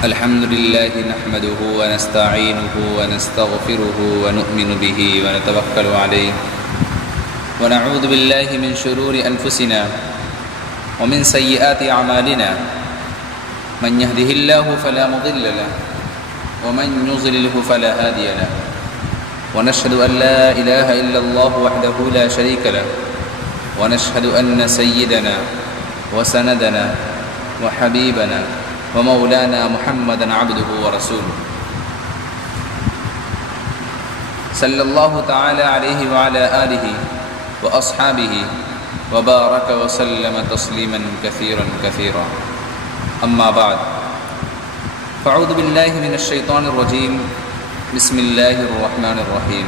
الحمد لله نحمده ونستعينه ونستغفره ونؤمن به ونتوكل عليه ونعوذ بالله من شرور أنفسنا ومن سيئات أعمالنا من يهده الله فلا مضل له ومن يضلله فلا هادي له ونشهد أن لا إله إلا الله وحده لا شريك له ونشهد أن سيدنا وسندنا وحبيبنا ومولانا محمدا عبده ورسوله صلى الله تعالى عليه وعلى آله وأصحابه وبارك وسلم تسليما كثيرا كثيرا أما بعد فأعوذ بالله من الشيطان الرجيم بسم الله الرحمن الرحيم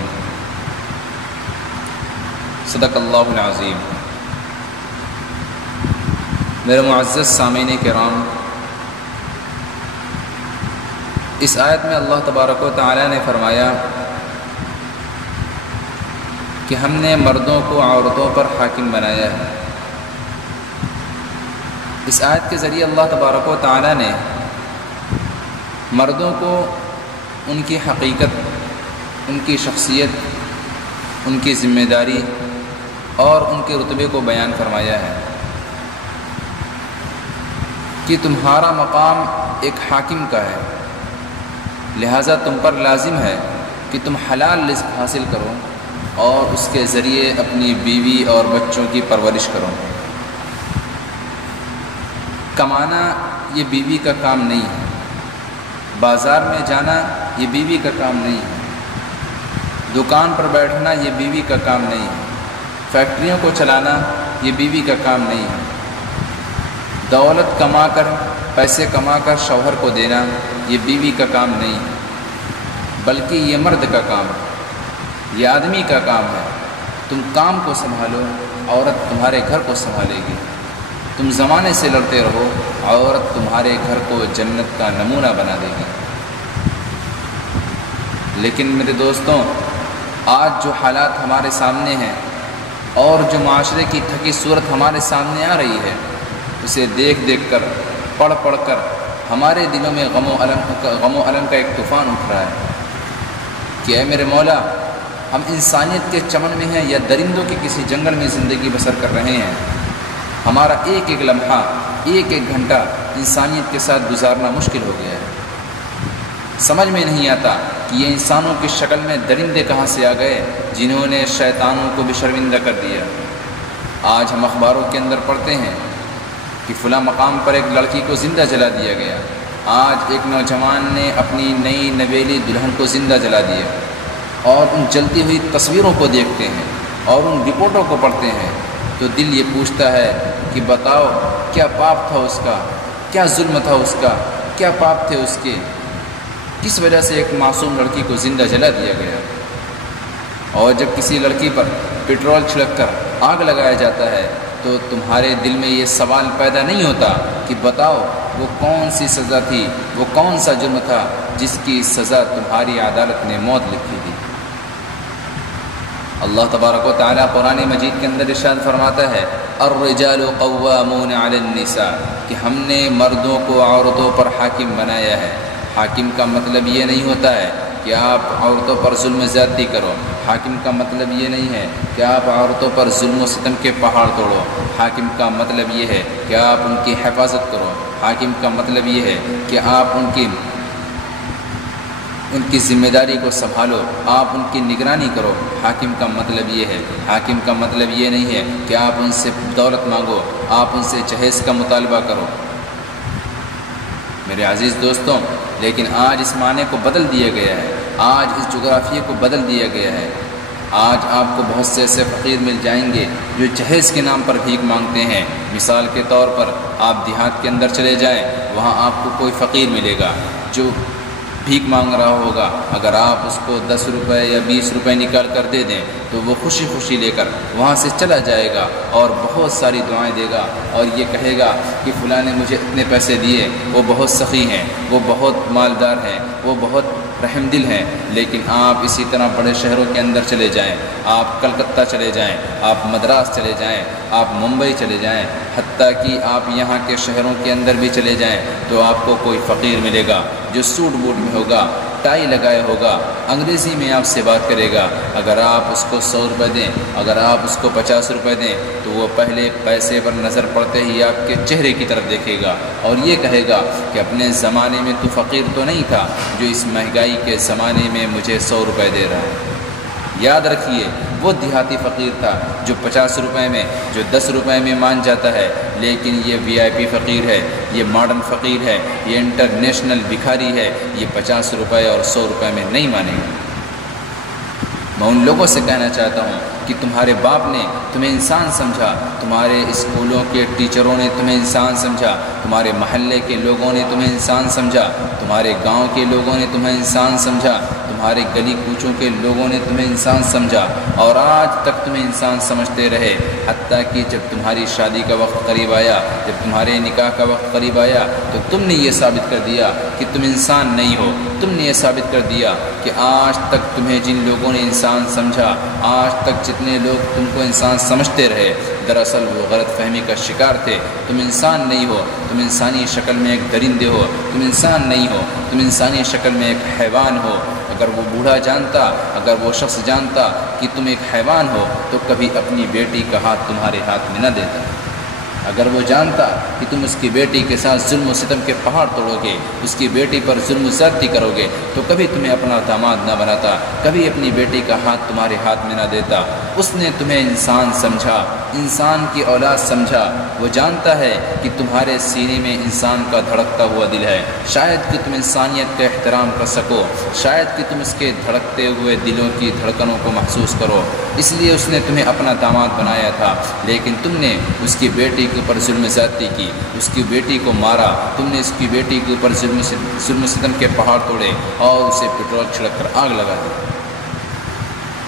صدق اللہ العظیم۔ میرے معزز سامعین کرام، اس آیت میں اللہ تبارک و تعالی نے فرمایا کہ ہم نے مردوں کو عورتوں پر حاکم بنایا ہے۔ اس آیت کے ذریعے اللہ تبارک و تعالی نے مردوں کو ان کی حقیقت، ان کی شخصیت، ان کی ذمہ داری اور ان کے رتبے کو بیان فرمایا ہے کہ تمہارا مقام ایک حاکم کا ہے، لہٰذا تم پر لازم ہے کہ تم حلال رزق حاصل کرو اور اس کے ذریعے اپنی بیوی اور بچوں کی پرورش کرو۔ کمانا یہ بیوی کا کام نہیں ہے، بازار میں جانا یہ بیوی کا کام نہیں ہے، دکان پر بیٹھنا یہ بیوی کا کام نہیں ہے، فیکٹریوں کو چلانا یہ بیوی کا کام نہیں ہے، دولت کما کر، پیسے کما کر شوہر کو دینا یہ بیوی کا کام نہیں ہے، بلکہ یہ مرد کا کام ہے، یہ آدمی کا کام ہے۔ تم کام کو سنبھالو، عورت تمہارے گھر کو سنبھالے گی۔ تم زمانے سے لڑتے رہو، عورت تمہارے گھر کو جنت کا نمونہ بنا دے گی۔ لیکن میرے دوستوں، آج جو حالات ہمارے سامنے ہیں اور جو معاشرے کی تھکی صورت ہمارے سامنے آ رہی ہے، اسے دیکھ دیکھ کر، پڑھ پڑھ کر ہمارے دلوں میں غم و الم کا ایک طوفان اٹھ رہا ہے کہ اے میرے مولا، ہم انسانیت کے چمن میں ہیں یا درندوں کے کسی جنگل میں زندگی بسر کر رہے ہیں؟ ہمارا ایک ایک لمحہ، ایک ایک گھنٹہ انسانیت کے ساتھ گزارنا مشکل ہو گیا ہے۔ سمجھ میں نہیں آتا کہ یہ انسانوں کی شکل میں درندے کہاں سے آ گئے جنہوں نے شیطانوں کو بھی شرمندہ کر دیا۔ آج ہم اخباروں کے اندر پڑھتے ہیں کہ فلاں مقام پر ایک لڑکی کو زندہ جلا دیا گیا، آج ایک نوجوان نے اپنی نئی نویلی دلہن کو زندہ جلا دیا، اور ان جلتی ہوئی تصویروں کو دیکھتے ہیں اور ان رپورٹوں کو پڑھتے ہیں تو دل یہ پوچھتا ہے کہ بتاؤ کیا پاپ تھا اس کا، کیا ظلم تھا اس کا، کیا پاپ تھے اس کے، کس وجہ سے ایک معصوم لڑکی کو زندہ جلا دیا گیا۔ اور جب کسی لڑکی پر پٹرول چھڑک کر آگ لگایا جاتا ہے تو تمہارے دل میں یہ سوال پیدا نہیں ہوتا کہ بتاؤ وہ کون سی سزا تھی، وہ کون سا جرم تھا جس کی سزا تمہاری عدالت نے موت لکھی تھی۔ اللہ تبارک و تعالیٰ قرآن مجید کے اندر ارشاد فرماتا ہے الرجال قوامون علی النساء، کہ ہم نے مردوں کو عورتوں پر حاکم بنایا ہے۔ حاکم کا مطلب یہ نہیں ہوتا ہے کہ آپ عورتوں پر ظلم زیادتی کرو، حاکم کا مطلب یہ نہیں ہے کہ آپ عورتوں پر ظلم و ستم کے پہاڑ توڑو، حاکم کا مطلب یہ ہے کہ آپ ان کی حفاظت کرو، حاکم کا مطلب یہ ہے کہ آپ ان کی ذمہ داری کو سنبھالو، آپ ان کی نگرانی کرو۔ حاکم کا مطلب یہ ہے، حاکم کا مطلب یہ نہیں ہے کہ آپ ان سے دولت مانگو، آپ ان سے جہیز کا مطالبہ کرو۔ میرے عزیز دوستوں، لیکن آج اس معنی کو بدل دیا گیا ہے، آج اس جغرافیے کو بدل دیا گیا ہے۔ آج آپ کو بہت سے ایسے فقیر مل جائیں گے جو جہیز کے نام پر بھیک مانگتے ہیں۔ مثال کے طور پر آپ دیہات کے اندر چلے جائیں، وہاں آپ کو کوئی فقیر ملے گا جو بھیک مانگ رہا ہوگا، اگر آپ اس کو 10 روپے یا 20 روپے نکال کر دے دیں تو وہ خوشی خوشی لے کر وہاں سے چلا جائے گا اور بہت ساری دعائیں دے گا اور یہ کہے گا کہ فلاں نے مجھے اتنے پیسے دیے، وہ بہت سخی ہیں، وہ بہت مالدار ہیں، وہ بہت رحم دل ہیں، لیکن آپ اسی طرح بڑے شہروں کے اندر چلے جائیں، آپ کلکتہ چلے جائیں، آپ مدراس چلے جائیں، آپ ممبئی چلے جائیں، حتیٰ کہ آپ یہاں کے شہروں کے اندر بھی چلے جائیں تو آپ کو کوئی فقیر ملے گا جو سوٹ بوٹ میں ہوگا، ٹائی لگائے ہوگا، انگریزی میں آپ سے بات کرے گا۔ اگر آپ اس کو 100 روپے دیں، اگر آپ اس کو 50 روپے دیں تو وہ پہلے پیسے پر نظر پڑتے ہی آپ کے چہرے کی طرف دیکھے گا اور یہ کہے گا کہ اپنے زمانے میں تو فقیر تو نہیں تھا جو اس مہنگائی کے زمانے میں مجھے 100 روپے دے رہا ہے۔ یاد رکھیے، وہ دیہاتی فقیر تھا جو 50 روپے میں، جو 10 روپے میں مان جاتا ہے، لیکن یہ VIP فقیر ہے، یہ ماڈرن فقیر ہے، یہ انٹرنیشنل بھکاری ہے، یہ 50 روپے اور 100 روپے میں نہیں مانے گا۔ میں ان لوگوں سے کہنا چاہتا ہوں کہ تمہارے باپ نے تمہیں انسان سمجھا، تمہارے اسکولوں کے ٹیچروں نے تمہیں انسان سمجھا، تمہارے محلے کے لوگوں نے تمہیں انسان سمجھا، تمہارے گاؤں کے لوگوں نے تمہیں انسان سمجھا، تمہارے گلی کوچوں کے لوگوں نے تمہیں انسان سمجھا اور آج تک تمہیں انسان سمجھتے رہے، حتیٰ کہ جب تمہاری شادی کا وقت قریب آیا، جب تمہارے نکاح کا وقت قریب آیا تو تم نے یہ ثابت کر دیا کہ تم انسان نہیں ہو۔ تم نے یہ ثابت کر دیا کہ آج تک تمہیں جن لوگوں نے انسان سمجھا، آج تک جتنے لوگ تم کو انسان سمجھتے رہے، دراصل وہ غلط فہمی کا شکار تھے۔ تم انسان نہیں ہو، تم انسانی شکل میں ایک درندے ہو، تم انسان نہیں ہو، تم انسانی شکل میں ایک حیوان ہو۔ اگر وہ بوڑھا جانتا، اگر وہ شخص جانتا کہ تم ایک حیوان ہو تو کبھی اپنی بیٹی کا ہاتھ تمہارے ہاتھ میں نہ دیتا۔ اگر وہ جانتا کہ تم اس کی بیٹی کے ساتھ ظلم و ستم کے پہاڑ توڑو گے، اس کی بیٹی پر ظلم و زیادتی کرو گے تو کبھی تمہیں اپنا داماد نہ بناتا، کبھی اپنی بیٹی کا ہاتھ تمہارے ہاتھ میں نہ دیتا۔ اس نے تمہیں انسان سمجھا، انسان کی اولاد سمجھا۔ وہ جانتا ہے کہ تمہارے سینے میں انسان کا دھڑکتا ہوا دل ہے، شاید کہ تم انسانیت کا احترام کر سکو، شاید کہ تم اس کے دھڑکتے ہوئے دلوں کی دھڑکنوں کو محسوس کرو، اس لیے اس نے تمہیں اپنا داماد بنایا تھا۔ لیکن تم نے اس کی بیٹی کے اوپر ظلم زیادتی کی، اس کی بیٹی کو مارا، تم نے اس کی بیٹی کے اوپر ظلم ستم کے پہاڑ توڑے اور اسے پٹرول چھڑک کر آگ لگا دی۔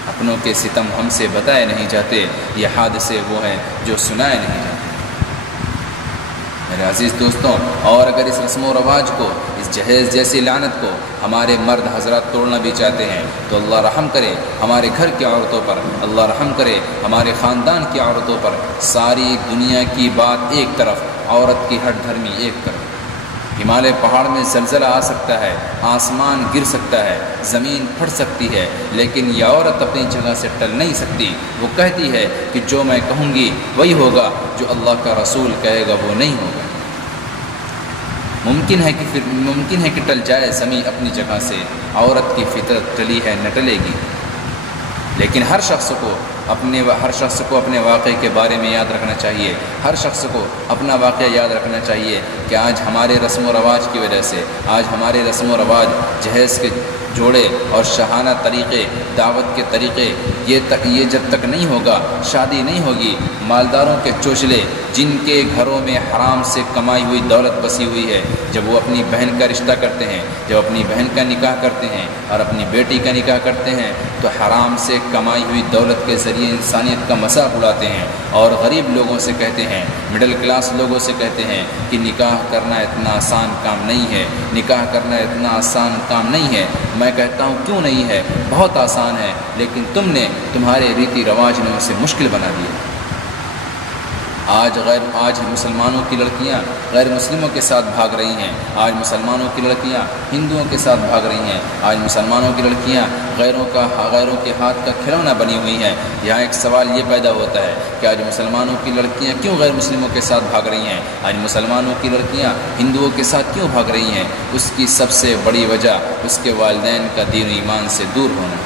اپنوں کے ستم ہم سے بتائے نہیں جاتے، یہ حادثے وہ ہیں جو سنائے نہیں جاتے۔ میرے عزیز دوستوں، اور اگر اس رسم و رواج کو، اس جہیز جیسی لعنت کو ہمارے مرد حضرات توڑنا بھی چاہتے ہیں تو اللہ رحم کرے ہمارے گھر کی عورتوں پر، اللہ رحم کرے ہمارے خاندان کی عورتوں پر۔ ساری دنیا کی بات ایک طرف، عورت کی ہٹ دھرمی ایک طرف۔ ہمالیہ پہاڑ میں زلزلہ آ سکتا ہے، آسمان گر سکتا ہے، زمین پھٹ سکتی ہے، لیکن یہ عورت اپنی جگہ سے ٹل نہیں سکتی۔ وہ کہتی ہے کہ جو میں کہوں گی وہی ہوگا، جو اللہ کا رسول کہے گا وہ نہیں ہوگا۔ ممکن ہے کہ ٹل جائے زمین اپنی جگہ سے، عورت کی فطرت ٹلی ہے نہ ٹلے گی، لیکن ہر شخص کو اپنے واقعے کے بارے میں یاد رکھنا چاہیے، ہر شخص کو اپنا واقعہ یاد رکھنا چاہیے کہ آج ہمارے رسم و رواج کی وجہ سے، آج ہمارے رسم و رواج، جہیز کے جوڑے اور شاہانہ طریقے، دعوت کے طریقے، یہ جب تک نہیں ہوگا، شادی نہیں ہوگی، مالداروں کے چوچلے جن کے گھروں میں حرام سے کمائی ہوئی دولت بسی ہوئی ہے، جب وہ اپنی بہن کا رشتہ کرتے ہیں، جب اپنی بہن کا نکاح کرتے ہیں اور اپنی بیٹی کا نکاح کرتے ہیں تو حرام سے کمائی ہوئی دولت کے ذریعے انسانیت کا مذاق اڑاتے ہیں اور غریب لوگوں سے کہتے ہیں، مڈل کلاس لوگوں سے کہتے ہیں کہ نکاح کرنا اتنا آسان کام نہیں ہے، نکاح کرنا اتنا آسان کام نہیں ہے۔ میں کہتا ہوں کیوں نہیں ہے، بہت آسان ہے، لیکن تم نے، تمہارے ریتی رواج نے اسے مشکل بنا دیا۔ آج مسلمانوں کی لڑکیاں غیر مسلموں کے ساتھ بھاگ رہی ہیں، آج مسلمانوں کی لڑکیاں ہندوؤں کے ساتھ بھاگ رہی ہیں، آج مسلمانوں کی لڑکیاں غیروں کے ہاتھ کا کھلونا بنی ہوئی ہیں۔ یہاں ایک سوال یہ پیدا ہوتا ہے کہ آج مسلمانوں کی لڑکیاں کیوں غیر مسلموں کے ساتھ بھاگ رہی ہیں، آج مسلمانوں کی لڑکیاں ہندوؤں کے ساتھ کیوں بھاگ رہی ہیں؟ اس کی سب سے بڑی وجہ اس کے والدین کا دین و ایمان سے دور ہونا۔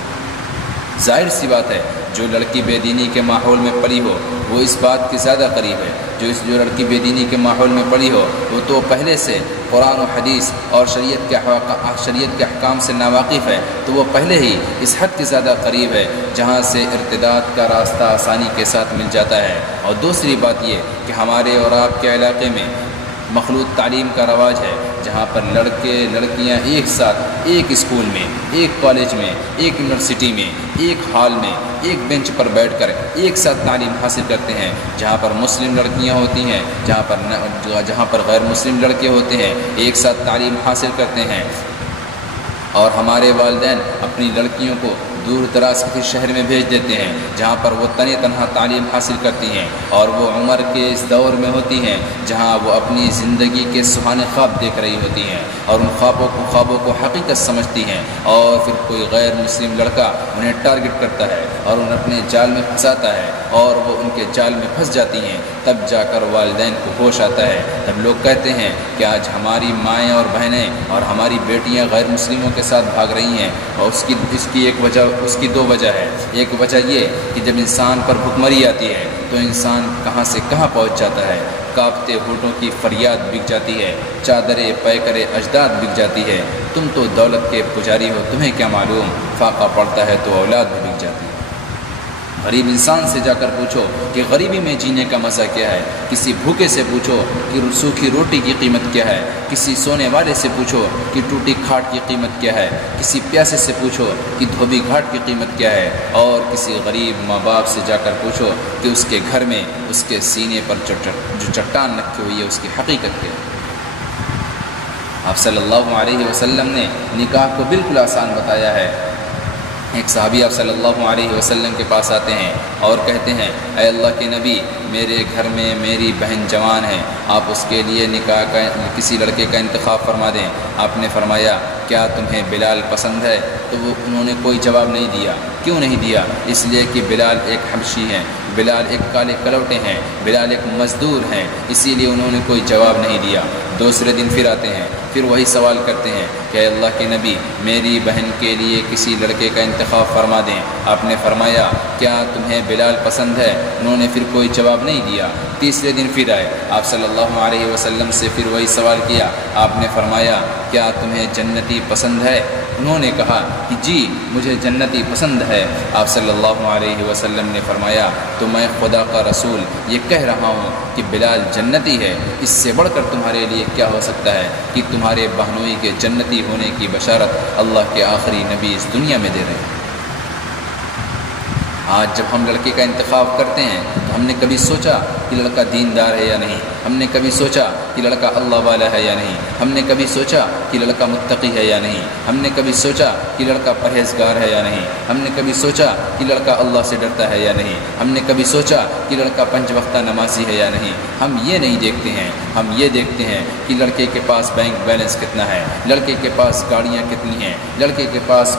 ظاہر سی بات ہے، جو لڑکی بے دینی کے ماحول میں پلی ہو وہ اس بات کے زیادہ قریب ہے، جو لڑکی بے دینی کے ماحول میں پلی ہو وہ تو پہلے سے قرآن و حدیث اور شریعت کے احکام سے ناواقف ہے، تو وہ پہلے ہی اس حد کے زیادہ قریب ہے جہاں سے ارتداد کا راستہ آسانی کے ساتھ مل جاتا ہے۔ اور دوسری بات یہ کہ ہمارے اور آپ کے علاقے میں مخلوط تعلیم کا رواج ہے، جہاں پر لڑکے لڑکیاں ایک ساتھ ایک اسکول میں، ایک کالج میں، ایک یونیورسٹی میں، ایک ہال میں، ایک بینچ پر بیٹھ کر ایک ساتھ تعلیم حاصل کرتے ہیں۔ جہاں پر مسلم لڑکیاں ہوتی ہیں، جہاں پر غیر مسلم لڑکے ہوتے ہیں، ایک ساتھ تعلیم حاصل کرتے ہیں۔ اور ہمارے والدین اپنی لڑکیوں کو دور دراز کسی شہر میں بھیج دیتے ہیں جہاں پر وہ تنہا تعلیم حاصل کرتی ہیں، اور وہ عمر کے اس دور میں ہوتی ہیں جہاں وہ اپنی زندگی کے سہانے خواب دیکھ رہی ہوتی ہیں اور ان خوابوں کو حقیقت سمجھتی ہیں، اور پھر کوئی غیر مسلم لڑکا انہیں ٹارگٹ کرتا ہے اور انہیں اپنے جال میں پھنساتا ہے اور وہ ان کے جال میں پھنس جاتی ہیں، تب جا کر والدین کو ہوش آتا ہے۔ تب لوگ کہتے ہیں کہ آج ہماری مائیں اور بہنیں اور ہماری بیٹیاں غیر مسلموں کے ساتھ بھاگ رہی ہیں، اور اس کی دو وجہ ہے۔ ایک وجہ یہ کہ جب انسان پر بھکمری آتی ہے تو انسان کہاں سے کہاں پہنچ جاتا ہے، کانپتے ہونٹوں کی فریاد بک جاتی ہے، چادریں پیکرے اجداد بک جاتی ہے۔ تم تو دولت کے پجاری ہو، تمہیں کیا معلوم، فاقہ پڑتا ہے تو اولاد بھی بک جاتی ہے۔ غریب انسان سے جا کر پوچھو کہ غریبی میں جینے کا مزہ کیا ہے، کسی بھوکے سے پوچھو کہ سوکھی روٹی کی قیمت کیا ہے، کسی سونے والے سے پوچھو کہ ٹوٹی کھاٹ کی قیمت کیا ہے، کسی پیاسے سے پوچھو کہ دھوبی گھاٹ کی قیمت کیا ہے، اور کسی غریب ماں باپ سے جا کر پوچھو کہ اس کے گھر میں اس کے سینے پر جو چٹان رکھی ہوئی ہے اس کی حقیقت کیا ہے۔ آپ صلی اللہ علیہ وسلم نے نکاح کو بالکل آسان بتایا ہے۔ ایک صحابی آپ صلی اللہ علیہ وسلم کے پاس آتے ہیں اور کہتے ہیں، اے اللہ کے نبی، میرے گھر میں میری بہن جوان ہے، آپ اس کے لیے نکاح کا کسی لڑکے کا انتخاب فرما دیں۔ آپ نے فرمایا، کیا تمہیں بلال پسند ہے؟ تو انہوں نے کوئی جواب نہیں دیا۔ کیوں نہیں دیا؟ اس لیے کہ بلال ایک حبشی ہیں، بلال ایک کالے کلوٹے ہیں، بلال ایک مزدور ہیں، اسی لیے انہوں نے کوئی جواب نہیں دیا۔ دوسرے دن پھر آتے ہیں، پھر وہی سوال کرتے ہیں کہ اے اللہ کے نبی، میری بہن کے لیے کسی لڑکے کا انتخاب فرما دیں۔ آپ نے فرمایا، کیا تمہیں بلال پسند ہے؟ انہوں نے پھر کوئی جواب نہیں دیا۔ تیسرے دن پھر آئے، آپ صلی اللہ علیہ وسلم سے پھر وہی سوال کیا۔ آپ نے فرمایا، کیا تمہیں جنتی پسند ہے؟ انہوں نے کہا کہ جی مجھے جنتی پسند ہے۔ آپ صلی اللہ علیہ وسلم نے فرمایا، تو میں خدا کا رسول یہ کہہ رہا ہوں کہ بلال جنتی ہے، اس سے بڑھ کر تمہارے لیے کیا ہو سکتا ہے کہ تمہارے بہنوئی کے جنتی ہونے کی بشارت اللہ کے آخری نبی اس دنیا میں دے رہے ہیں۔ آج جب ہم لڑکے کا انتخاب کرتے ہیں تو ہم نے کبھی سوچا کہ لڑکا دیندار ہے یا نہیں، ہم نے کبھی سوچا کہ لڑکا اللہ والا ہے یا نہیں، ہم نے کبھی سوچا کہ لڑکا متقی ہے یا نہیں، ہم نے کبھی سوچا کہ لڑکا پرہیزگار ہے یا نہیں، ہم نے کبھی سوچا کہ لڑکا اللہ سے ڈرتا ہے یا نہیں، ہم نے کبھی سوچا کہ لڑکا 5 وقتہ نمازی ہے یا نہیں۔ ہم یہ نہیں دیکھتے ہیں، ہم یہ دیکھتے ہیں کہ لڑکے کے پاس بینک بیلنس کتنا ہے، لڑکے کے پاس گاڑیاں کتنی ہیں، لڑکے کے پاس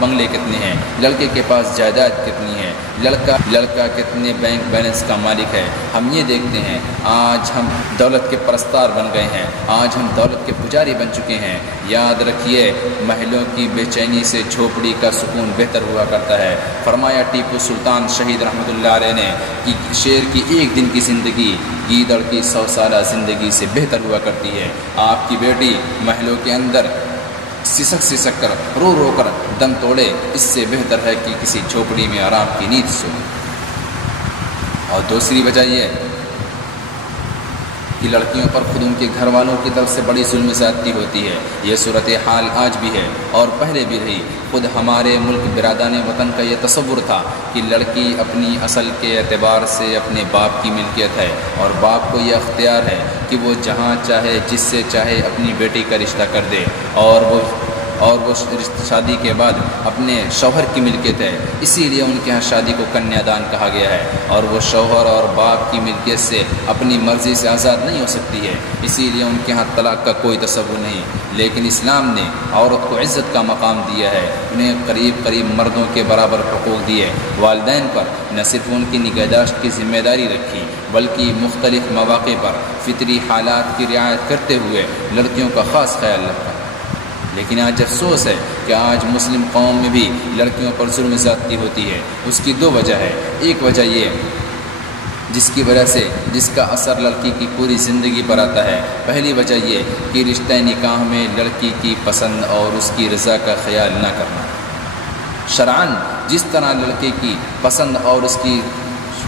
بنگلے کتنے ہیں، لڑکے کے پاس جائیداد کتنی ہے، لڑکا کتنے بینک بیلنس کا مالک ہے۔ ہم یہ دیکھتے ہیں۔ آج ہم دولت کے پرستار بن گئے ہیں، آج ہم دولت کے پجاری بن چکے ہیں۔ یاد رکھیے، محلوں کی بے چینی سے جھوپڑی کا سکون بہتر ہوا کرتا ہے۔ فرمایا ٹیپو سلطان شہید رحمۃ اللہ علیہ نے کہ شیر کی ایک دن کی زندگی گیدڑ کی 100 سالہ زندگی سے بہتر ہوا کرتی ہے۔ آپ کی بیٹی محلوں کے اندر سسک کر رو کر دم توڑے، اس سے بہتر ہے کہ کسی جھوپڑی میں آرام کی نیند سو۔ اور دوسری وجہ یہ کہ لڑکیوں پر خود ان کے گھر والوں کی طرف سے بڑی ظلم زیادتی ہوتی ہے۔ یہ صورتحال آج بھی ہے اور پہلے بھی رہی۔ خود ہمارے ملک برادران وطن کا یہ تصور تھا کہ لڑکی اپنی اصل کے اعتبار سے اپنے باپ کی ملکیت ہے، اور باپ کو یہ اختیار ہے کہ وہ جہاں چاہے جس سے چاہے اپنی بیٹی کا رشتہ کر دے، اور وہ شادی کے بعد اپنے شوہر کی ملکیت ہے۔ اسی لیے ان کے ہاں شادی کو کنیا دان کہا گیا ہے، اور وہ شوہر اور باپ کی ملکیت سے اپنی مرضی سے آزاد نہیں ہو سکتی ہے، اسی لیے ان کے ہاں طلاق کا کوئی تصور نہیں۔ لیکن اسلام نے عورت کو عزت کا مقام دیا ہے، انہیں قریب مردوں کے برابر حقوق دیے۔ والدین پر نہ صرف ان کی نگہداشت کی ذمہ داری رکھی، بلکہ مختلف مواقع پر فطری حالات کی رعایت کرتے ہوئے لڑکیوں کا خاص خیال رکھا۔ لیکن آج افسوس ہے کہ آج مسلم قوم میں بھی لڑکیوں پر ظلم زیادتی ہوتی ہے۔ اس کی 2 وجہ ہے۔ ایک وجہ یہ جس کا اثر لڑکی کی پوری زندگی پر آتا ہے۔ پہلی وجہ یہ کہ رشتہ نکاح میں لڑکی کی پسند اور اس کی رضا کا خیال نہ کرنا۔ شرعاً جس طرح لڑکے کی پسند اور اس کی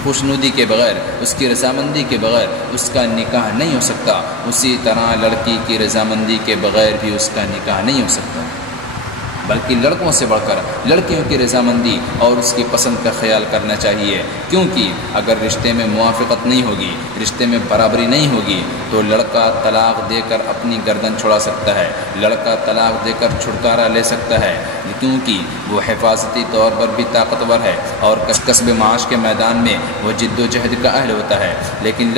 خوشنودی کے بغیر، اس کی رضامندی کے بغیر اس کا نکاح نہیں ہو سکتا، اسی طرح لڑکی کی رضامندی کے بغیر بھی اس کا نکاح نہیں ہو سکتا۔ بلکہ لڑکوں سے بڑھ کر لڑکیوں کی رضامندی اور اس کی پسند کا خیال کرنا چاہیے، کیونکہ اگر رشتے میں موافقت نہیں ہوگی، رشتے میں برابری نہیں ہوگی تو لڑکا طلاق دے کر اپنی گردن چھڑا سکتا ہے، لڑکا طلاق دے کر چھٹکارا لے سکتا ہے، کیونکہ وہ حفاظتی طور پر بھی طاقتور ہے اور کسب معاش کے میدان میں وہ جد و جہد کا اہل ہوتا ہے۔ لیکن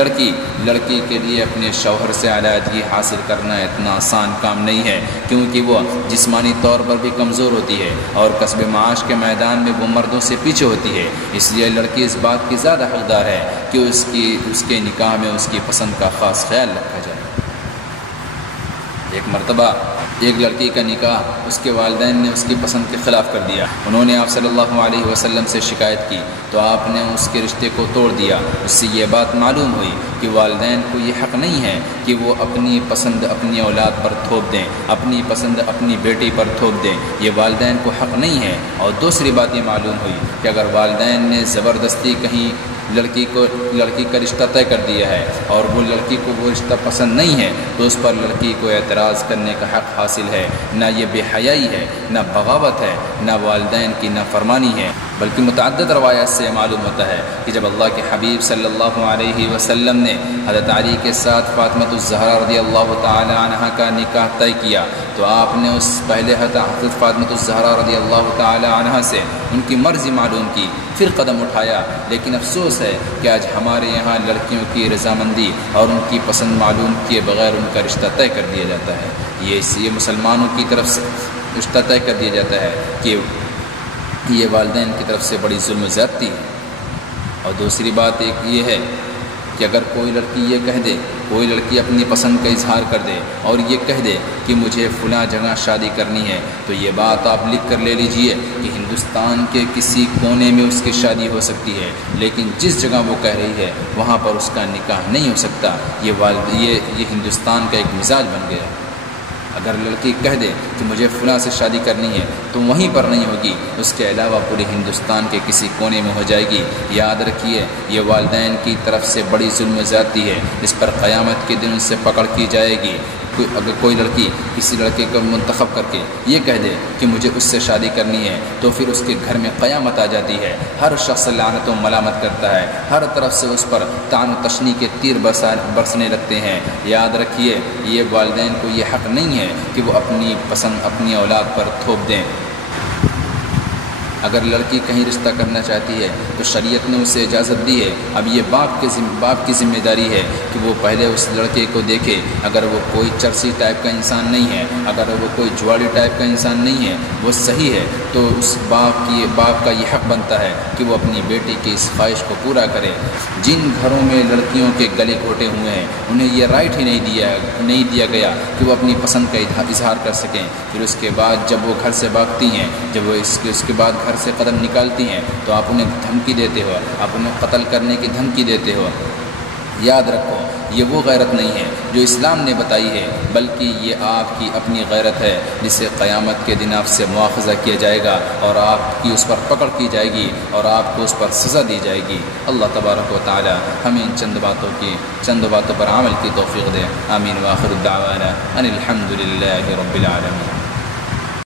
لڑکی کے لیے اپنے شوہر سے علیحدگی حاصل کرنا اتنا آسان کام نہیں ہے، کیونکہ وہ جسمانی طور پر بھی کمزور ہوتی ہے اور کسب معاش کے میدان میں وہ مردوں سے پیچھے ہوتی ہے۔ اس لیے لڑکی اس بات کی زیادہ حقدار ہے کہ اس کے نکاح میں اس کی پسند کا خاص خیال رکھا جائے۔ ایک مرتبہ ایک لڑکی کا نکاح اس کے والدین نے اس کی پسند کے خلاف کر دیا۔ انہوں نے آپ صلی اللہ علیہ وسلم سے شکایت کی تو آپ نے اس کے رشتے کو توڑ دیا۔ اس سے یہ بات معلوم ہوئی کہ والدین کو یہ حق نہیں ہے کہ وہ اپنی پسند اپنی اولاد پر تھوپ دیں، اپنی پسند اپنی بیٹی پر تھوپ دیں، یہ والدین کو حق نہیں ہے۔ اور دوسری بات یہ معلوم ہوئی کہ اگر والدین نے زبردستی کہیں لڑکی کا رشتہ طے کر دیا ہے اور وہ لڑکی کو وہ رشتہ پسند نہیں ہے تو اس پر لڑکی کو اعتراض کرنے کا حق حاصل ہے۔ نہ یہ بے حیائی ہے، نہ بغاوت ہے، نہ والدین کی نافرمانی ہے، بلکہ متعدد روایات سے معلوم ہوتا ہے کہ جب اللہ کے حبیب صلی اللہ علیہ وسلم نے حضرت علی کے ساتھ فاطمہ الزہرا رضی اللہ تعالی عنہا کا نکاح طے کیا تو آپ نے اس پہلے حضرت فاطمہ الزہرا رضی اللہ تعالی عنہا سے ان کی مرضی معلوم کی، پھر قدم اٹھایا۔ لیکن افسوس ہے کہ آج ہمارے یہاں لڑکیوں کی رضامندی اور ان کی پسند معلوم کیے بغیر ان کا رشتہ طے کر دیا جاتا ہے۔ یہ مسلمانوں کی طرف سے رشتہ طے کر دیا جاتا ہے کہ یہ والدین کی طرف سے بڑی ظلم و زیادتی ہے۔ اور دوسری بات ایک یہ ہے کہ اگر کوئی لڑکی یہ کہہ دے، کوئی لڑکی اپنی پسند کا اظہار کر دے اور یہ کہہ دے کہ مجھے فلاں جگہ شادی کرنی ہے، تو یہ بات آپ لکھ کر لے لیجئے کہ ہندوستان کے کسی کونے میں اس کی شادی ہو سکتی ہے، لیکن جس جگہ وہ کہہ رہی ہے وہاں پر اس کا نکاح نہیں ہو سکتا۔ یہ ہندوستان کا ایک مزاج بن گیا۔ اگر لڑکی کہہ دے کہ مجھے فلاں سے شادی کرنی ہے تو وہیں پر نہیں ہوگی، اس کے علاوہ پورے ہندوستان کے کسی کونے میں ہو جائے گی۔ یاد رکھیے یہ والدین کی طرف سے بڑی ظلم و زیادتی ہے، اس پر قیامت کے دن ان سے پکڑ کی جائے گی۔ اگر کوئی لڑکی کسی لڑکے کو منتخب کر کے یہ کہہ دے کہ مجھے اس سے شادی کرنی ہے تو پھر اس کے گھر میں قیامت آ جاتی ہے۔ ہر شخص لعنت و ملامت کرتا ہے، ہر طرف سے اس پر طعن و تشنیع کے تیر برسنے لگتے ہیں۔ یاد رکھیے یہ والدین کو یہ حق نہیں ہے کہ وہ اپنی پسند اپنی اولاد پر تھوپ دیں۔ اگر لڑکی کہیں رشتہ کرنا چاہتی ہے تو شریعت نے اسے اجازت دی ہے۔ اب یہ باپ کی ذمہ داری ہے کہ وہ پہلے اس لڑکے کو دیکھے۔ اگر وہ کوئی چرسی ٹائپ کا انسان نہیں ہے، اگر وہ کوئی جواڑی ٹائپ کا انسان نہیں ہے، وہ صحیح ہے، تو اس باپ کا یہ حق بنتا ہے کہ وہ اپنی بیٹی کی اس خواہش کو پورا کرے۔ جن گھروں میں لڑکیوں کے گلے گھوٹے ہوئے ہیں انہیں یہ رائٹ ہی نہیں دیا گیا کہ وہ اپنی پسند کا اظہار کر سکیں۔ پھر اس کے بعد جب وہ گھر سے بھاگتی ہیں، جب وہ اس کے بعد گھر سے قدم نکالتی ہیں تو آپ انہیں دھمکی دیتے ہو، آپ انہیں قتل کرنے کی دھمکی دیتے ہو۔ یاد رکھو یہ وہ غیرت نہیں ہے جو اسلام نے بتائی ہے، بلکہ یہ آپ کی اپنی غیرت ہے جسے قیامت کے دن آپ سے مواخذہ کیا جائے گا اور آپ کی اس پر پکڑ کی جائے گی اور آپ کو اس پر سزا دی جائے گی۔ اللہ تبارک و تعالی ہمیں ان چند باتوں پر عمل کی توفیق دے۔ آمین۔ وآخر الدعوانا ان الحمد للہ رب العالمین۔